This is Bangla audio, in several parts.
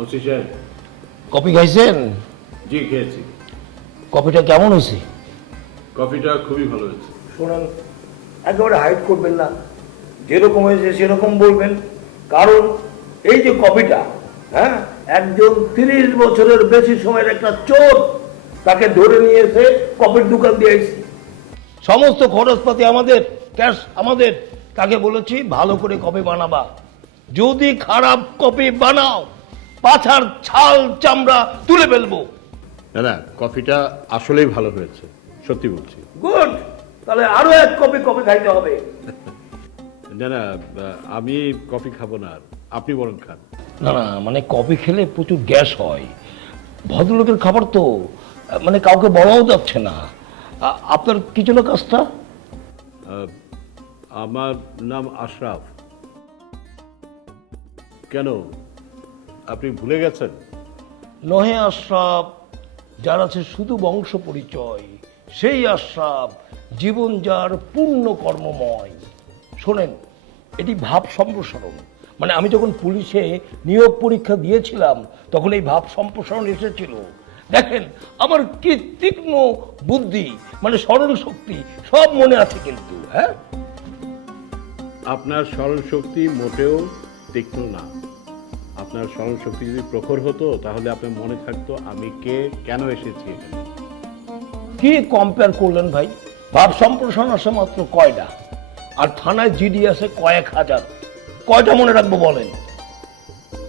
ওসি সাহেব, কফি খাইছেন? জি খেয়েছি। কফিটা কেমন হয়েছে? কফিটা খুবই ভালো হয়েছে। শোনেন, একেবারে হাইড করবেন না, যেরকম হয়েছে সেরকম বলবেন। কারণ এই যে কপিটা, হ্যাঁ, একজন 30 বছরের বেশি সময়ের একটা চোর তাকে ধরে নিয়ে এসে কপির দোকান দিয়েছি। সমস্ত খরচপাতি আমাদের, ক্যাশ আমাদের। তাকে বলেছি ভালো করে কপি বানাবা, যদি খারাপ কপি বানাও পাছার ছাল চামড়া তুলে ফেলবো। না না, কফিটা আসলেই ভালো হয়েছে, সত্যি বলছি। গুড, তাহলে আরো এক কপি কপি খাইতে হবে। না না, আমি কফি খাবো না, আপনি বরং খান। না না, মানে কফি খেলে প্রচুর গ্যাস হয়। ভদ্রলোকের খাবার তো, মানে কাউকে বলাও যাচ্ছে না। আপনার কি ছিল কাজটা? আমার নাম আশরাফ। কেন, আপনি ভুলে গেছেন? নহে আশরাফ, যার আছে শুধু বংশ পরিচয়, সেই আশরাফ জীবন যার পূর্ণ কর্মময়। শোনেন, এটি ভাব সম্প্রসারণ। মানে আমি যখন পুলিশে নিয়োগ পরীক্ষা দিয়েছিলাম তখন এই ভাব সম্প্রসারণ এসেছিল। দেখেন আমার কি তীক্ষ্ণ বুদ্ধি, মানে স্মরণ শক্তি সব মনে আছে কিন্তু। হ্যাঁ, আপনার স্মরণ শক্তি মোটেও তীক্ষ্ণ না। আপনার স্মরণ শক্তি যদি প্রখর হতো তাহলে আপনার মনে থাকতো আমি কে, কেন এসেছি এখানে। কি কম্পেয়ার করলেন ভাই? ভাব সম্প্রসারণ আসে মাত্র কয়টা, আর থানায় জিডি আছে কয়েক হাজার। কয়টা মনে রাখবো বলেন?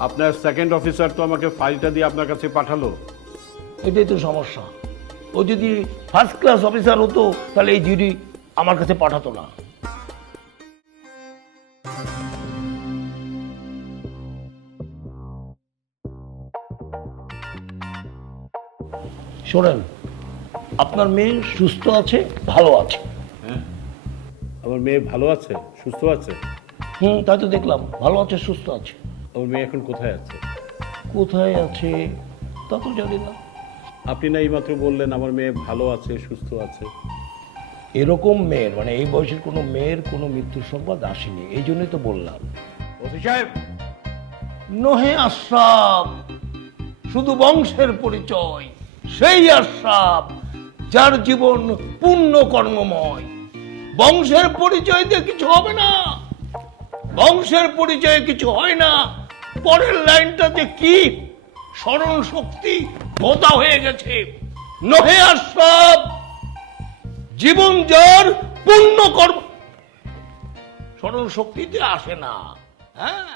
আপনার সেকেন্ড অফিসার তো আমাকে ফাইলটা দিয়ে আপনার কাছে পাঠালো। এটাই তো সমস্যা। ও যদি ফার্স্ট ক্লাস অফিসার হতো তাহলে এই জিডি আমার কাছে পাঠাতো না। শোনেন, আপনার মেয়ে সুস্থ আছে, ভালো আছে। হ্যাঁ, আমার মেয়ে ভালো আছে, সুস্থ আছে। তাই তো দেখলাম, ভালো আছে, সুস্থ আছে। আমার মেয়ে এখন কোথায় আছে? কোথায় আছে তা তো জানি না। আপনি না এইমাত্র বললেন আমার মেয়ে ভালো আছে, সুস্থ আছে। এরকম মেয়ের, মানে এই বয়সের কোনো মেয়ের কোনো মৃত্যুর সংবাদ আসেনি, এই জন্যই তো বললাম। ওসি সাহেব, নহে আশরাফ, শুধু বংশের পরিচয়, সেই আশরাফ যার জীবন পূর্ণ কর্মময়। বংশের পরিচয় দিয়ে কিছু হবে না, বংশের পরিচয়ে কিছু হয় না। পরের লাইনটাতে কি স্মরণ শক্তি ভোতা হয়ে গেছে। নহে আশরাফ, জীবন যার পূর্ণ কর্ম। স্মরণ শক্তিতে আসে না। হ্যাঁ।